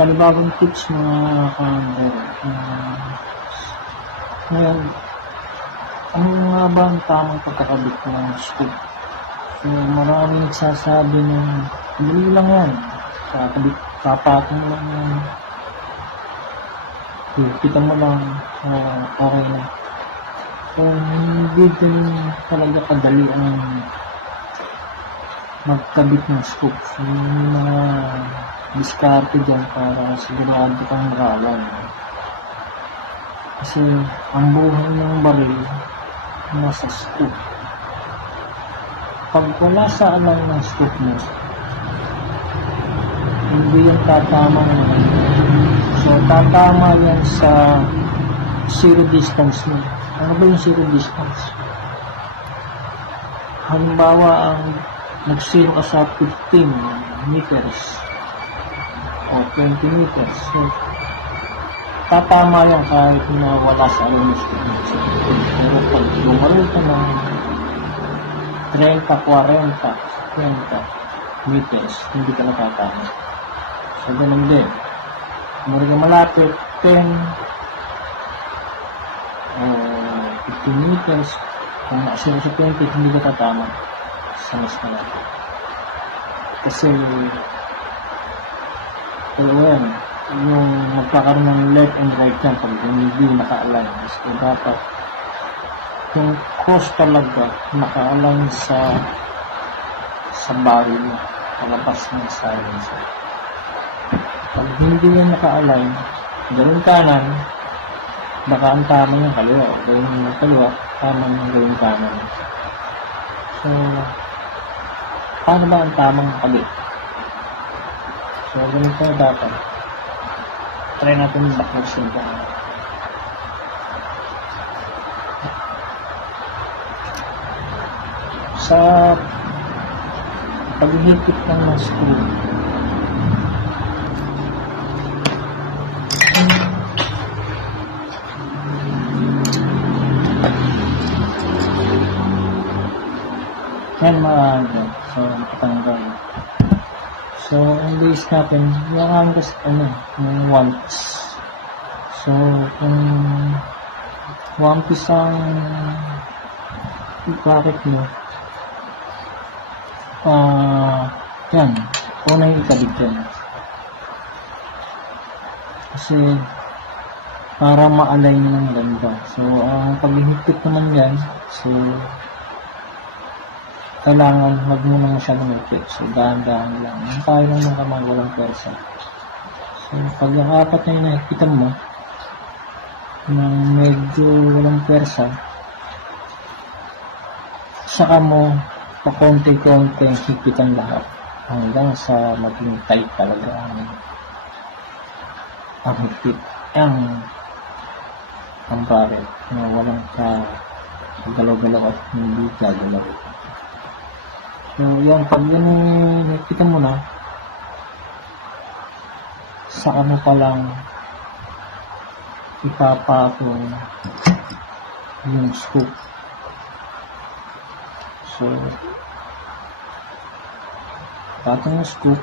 panibagong tips mga ka-under. Ngayon, ano nga ba ang tamang pagkakabit ng scoop? So, maraming nagsasabi ng hindi lang yan. Kakabit, kapatong lang yan. Kita mo lang, okay na. So, hindi din talaga kadali ang magkabit ng scoop. So, yung mga diskarte dyan para sigurado kang makalan. Kasi ang buhay ng baril nasa scoop. Pag wala sa alam ng scoop mo, hindi yung tatama naman. So, tatama yan sa zero distance mo. Ano ba yung zero distance? Halimbawa, ang nag-zero ka sa 15 meters o 20 meters. So, tatama yan kahit na wala sa alam ng scoop mo. So, pero pag lumaril ka ng 30, 40, 50 meters, hindi ka natatama. So, ganun din. Kung ka malapit, 10 o 15 meters, kung nasa sa 20, hindi ka tatama sa mas malapit. Kasi, yan, yung magkakaroon ng left and right yan, pag hindi naka-align. So, dapat, yung cross talaga, naka-align sa baril, palabas ng silencer. Pag hindi yan naka-align, gawin kanan, baka ang tama yung kaliwa. Gawin yung kaliwa, tama yung gawin kanan. So, paano ba ang tamang kabit? So, ganito dapat. Try natin yung backwards yung kanan. Sa paghihigpit ng mga screw, yan mga so nakatanggal. So ang base natin yung angles yung 1 piece. So kung 1 piece ang bracket mo, yan una yung ikabit yan kasi para ma-align ng ganda. So ang paghihigpit naman yan, so kailangan wag mo na masyadong higpit. So, dahan-dahan lang. Yung tayo lang ng kamay, walang persa. So, pag yung apat na yun nakikita mo, nang medyo walang persa, saka mo pa konti-konti higpitan lahat hanggang sa maging tight talaga ang higpit. Ang barrel na walang galaw-galaw at hindi gagalaw. So, yan, pag yun nakikita mo na, saka mo palang ipapatong yung scoop. So, patong yung scoop,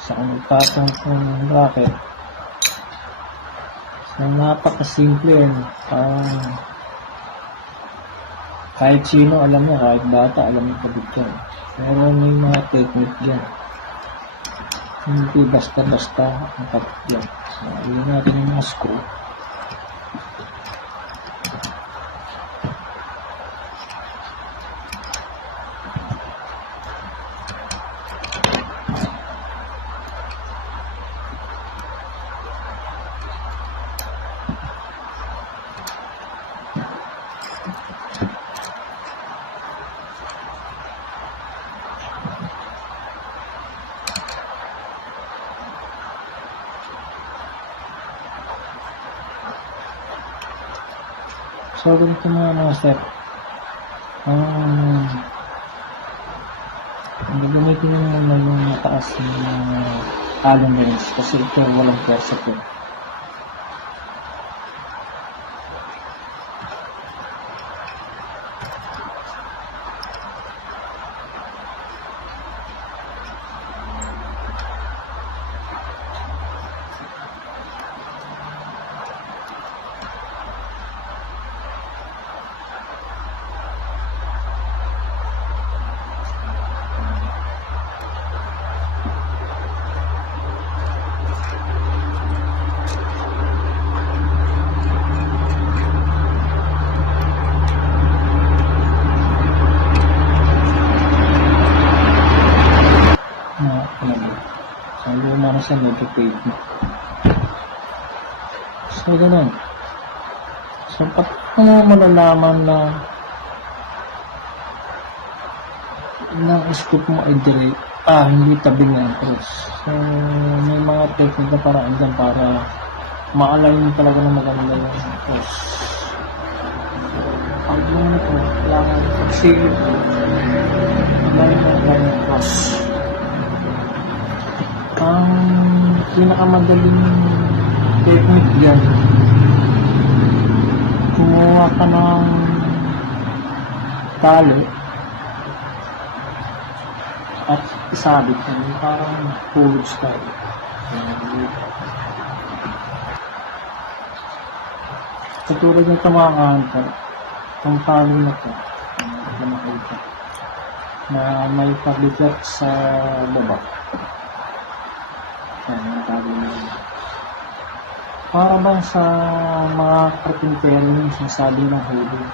saka magpatong yung bracket. So, napakasimple yun. Kahit sino alam mo, kahit bata alam mo kabit yan. Pero may mga technique dyan. Hindi basta-basta ang kabit yan. So, yun natin yung mga screw. So, ganito mga step. Gagamitin nyo naman yung mataas ng Allen wrench kasi ito walang pwersa po. Ang luma na siya, medyo fade na. So, ganun. So, pag mo malalaman na ng scoop mo ay direct, hindi tabing ang cross. So, may mga technique na paraan dyan para ma-align mo talaga na maganda yung cross. Pag mo na ito, kailangan pag-save mo, align mo yung cross. Ang pinakamadaling technique dyan, kumuha ka ng tali at isabit ka yung parang hulog style. Katulad ng tawakan ka, itong tali na ito, ito makita, na may pabigat sa baba. Ang tali na yun. Para bang sa mga carpentero yung sinasabi ng hulog.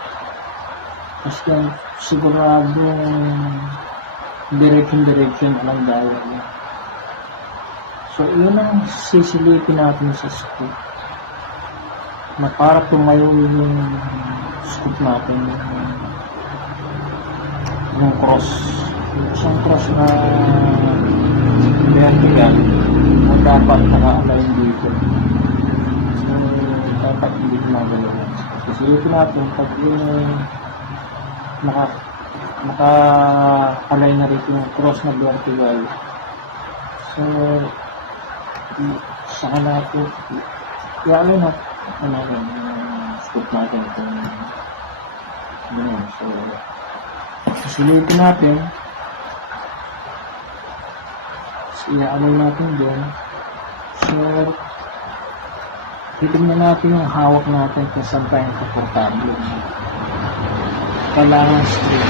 Kasi yan, siguradong direction lang dahil niya. So, yun ang sisilipin natin sa scoop. Na para tumayo yung scoop natin. Yung cross. Isang cross na vertical na dapat naka-align dito. So, dapat hindi gumagalaw. So, silipin natin pag yung naka-align na rito yung cross na vertical. So, saka natin i-align na yung scoop natin itong ganun. So, silipin natin. So, i-align natin dyan. So, titignan natin yung hawak natin kung saan tayo komportable. Kailangan straight.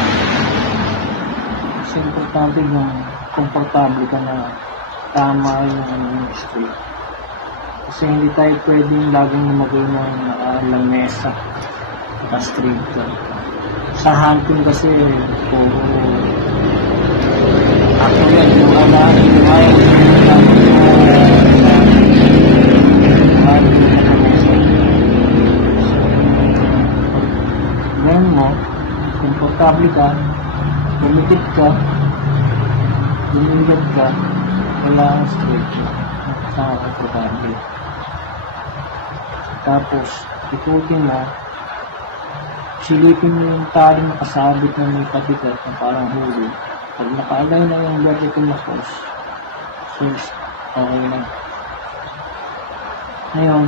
Kasi importante yung komportable ka na tama yung straight. Kasi hindi tayo pwedeng laging lumagay ng lamesa at straight ka. Sa hunting kasi puro actually yung alahin yung ayaw ngayon mo komportable ka, bumikit ka, bumingad ka, kailangan straight ka, saka komportable. Tapos, ikutin mo, silipin mo yung tali nakasabit na may patikat na parang hulog. Pag naka-align na yung vertical na cross, so, okay na. Ngayon,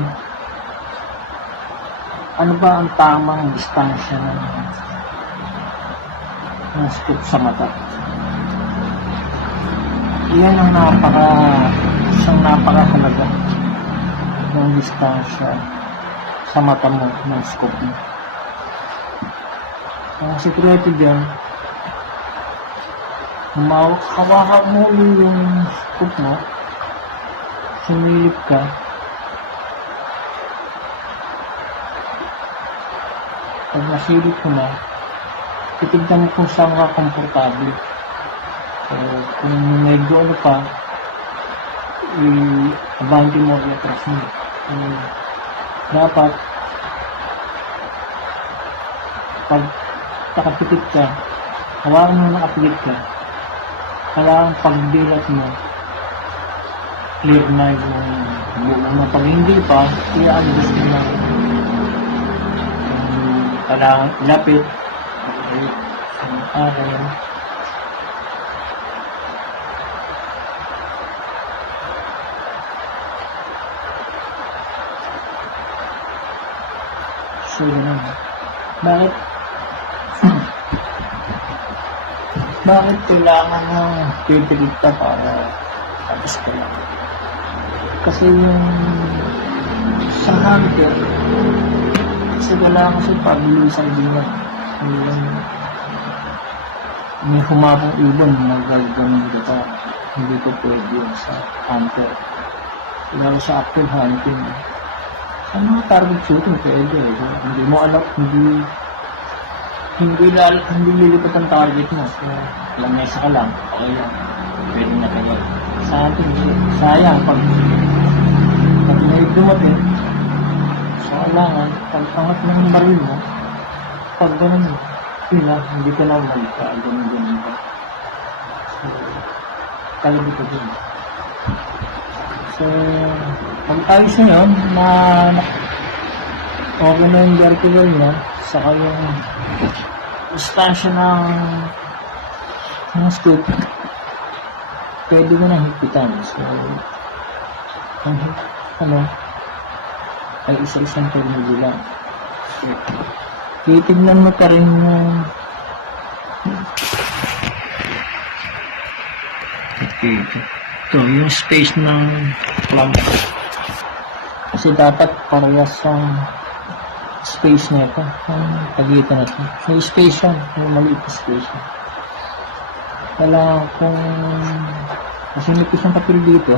ano ba ang tamang distansya ng scoop sa mata? Iyan ang isang napakahalaga ng distansya sa mata mo ng scoop mo. Ang sikreto dyan, hawakan mo yung scoop mo, sumilip ka, pag nasilip mo na, titignan mo kung saan ka komportable. So, kung medyo ano pa, i-abante mo ang atras mo. Dapat, pag nakapikit ka, hawakan mo nakapikit ka, kailangan pagbilat mo, clear na yung buong mo. Pag hindi pa, i-adjust mo na. Kailangan ilapit. Okay. So, yun. Bakit? Bakit kailangan ng pipilit ka para tapos ka lang? Kasi yung sa hunter, kasi wala kasi pabilisan din yan. May humabong ibon, magaganon dito. Hindi ko pwede yun sa hunter. Lalo sa active hunting. Sa mga target shooting, pwede. Hindi mo alam, hindi lilipat ang target mo. So, lamesa ka lang, okay lang. Pwede na kayo. sa atin. Sayang pag may dumating, so kailangan, pag angat ng baril mo, pag ganun, yun na, hindi ka na ganun ka. So, kalabi ko din. So, pag ayos na yun, okay na yung vertical niya, saka yung distansya ng scoop, pwede mo na hipitan. So, ay isa-isang tornilyo lang. So, titignan mo pa rin yung ito, yung space ng clamp. Kasi dapat parehas ang space na ito, yung pagitan na ito. May space yan, may maliit na space yan. Kailangan kung kasi nipis yung papel dito,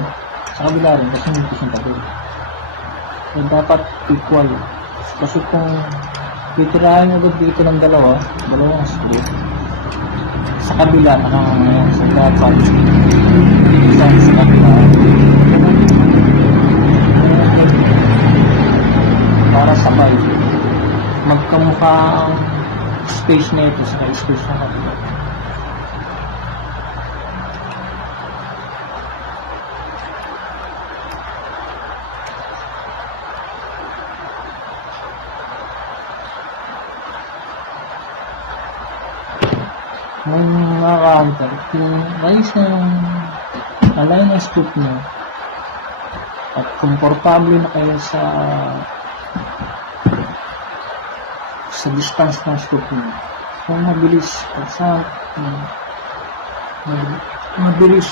sa kabila rin kasi nipis yung papel. So, dapat equal. Kasi kung titirahin agad dito ng dalawang split, sa kabila, so dapat isang sa kabila. Para sabay, magkamukha ang space na ito sa space na kabila. May mga counter, kung guys align ang scoop nyo at komportable na kayo sa distance ng scoop nyo, so mabilis at mabilis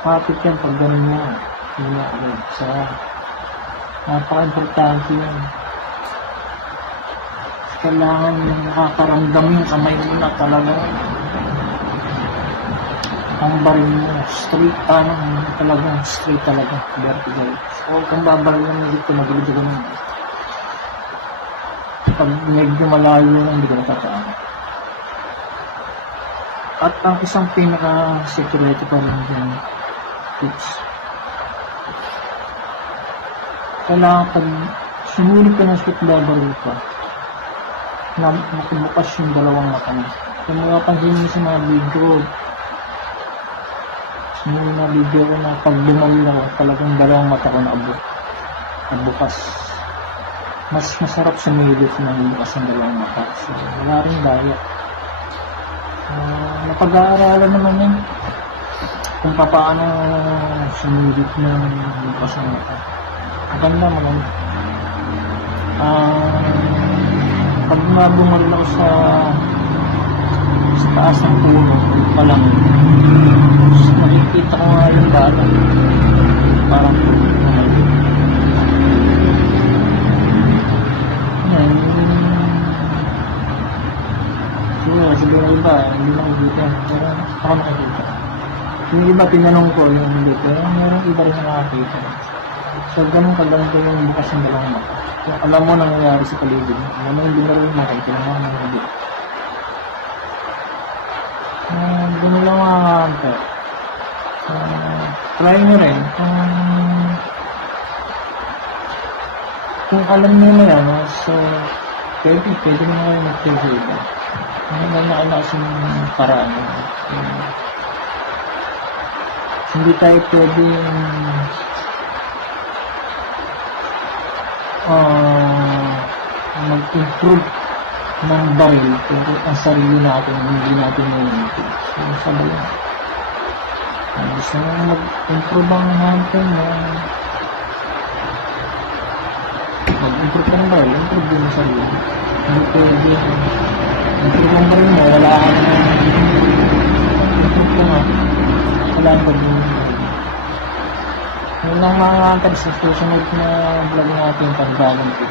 kapit yan pag ganun mo so napaka-importante yan. Kailangan yung nakakaramdam yung kamay mo na talagang ang baril mo straight, talagang straight talaga, vertical. So kung babaril mo dito, nagulid ka naman. Pag medyo malayo na, hindi ka natataan. At ang isang pinaka-security pa rin dyan, tips. Kailangan pag sumulit ka ng scoop, babaril ka, na makibukas yung dalawang mata mo. Kung makapansin mo sa mga video ko na pag bumalil ako, talagang dalawang mata ko nabukas. Mas masarap sumilip na bukas ang dalawang mata. So, wala rin daya. Napag-aaralan naman yun kung paano sumilip na bukas ang mata. Maganda mo lang. Pag bumalil ako sa taas ng puno, palang nakikita ko nga yung bata. Parang siguro iba, hindi lang dito. Pero ako nakikita. Yung iba, tinanong ko yung dito. Yung iba rin nakakita. So, ganun kaganto yung bukas ng dalawang mata. So, alam mo nangyayari sa paligid. Alam mo yung dinaro yung mata, tinanong mo yung dito. Ganun lang mga kampe. Try nyo rin. Kung alam nyo na yan, so, pwede na kayo mag-trigger. Hindi na kasing paraan. Hindi tayo pwede yung mag-improve ng baril kung ang sarili natin, hindi natin na-improve. So, sabay yan. Gusto mo mag-improve ang hunting mo, mag-improve ka ng baril, improve din ang sarili. Hindi pwede yung improve ang baril mo, wala ka na improve ka nga, wala ka din. Yun lang mga hunter sa susunod na vlog natin pag-balance ko.